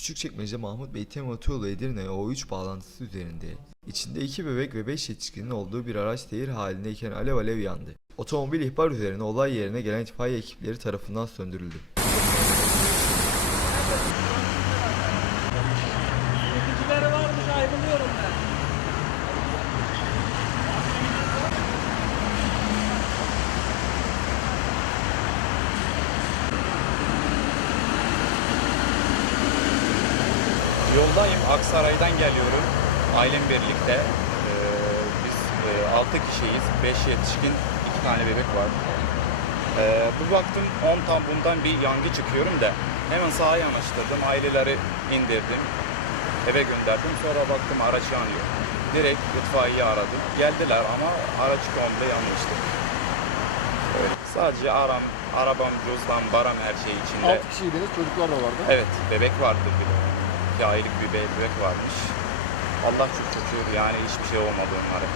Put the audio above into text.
Küçükçekmece Mahmut Bey Tematoğlu Edirne O3 bağlantısı üzerinde içinde iki bebek ve 5 yetişkinin olduğu bir araç seyir halindeyken alev alev yandı. Otomobil ihbar üzerine olay yerine gelen itfaiye ekipleri tarafından söndürüldü. Yoldayım, Aksaray'dan geliyorum. Ailem birlikte. Ee, biz 6 kişiyiz. 5 yetişkin, 2 tane bebek var. Ee, bu baktım 10 tam bundan bir yangı çıkıyorum da hemen sağa yanaştırdım. Aileleri indirdim. Eve gönderdim. Sonra baktım araç yanıyor. Direkt itfaiye aradım. Geldiler ama araç komple yanmıştı. Sadece aram, arabam, cüzdan, baram her şey içinde. 6 kişiydiniz, çocuklar da vardı. Evet, bebek vardı. İki aylık bir bebek varmış. Allah çok şükür yani hiçbir şey olmadı onlara.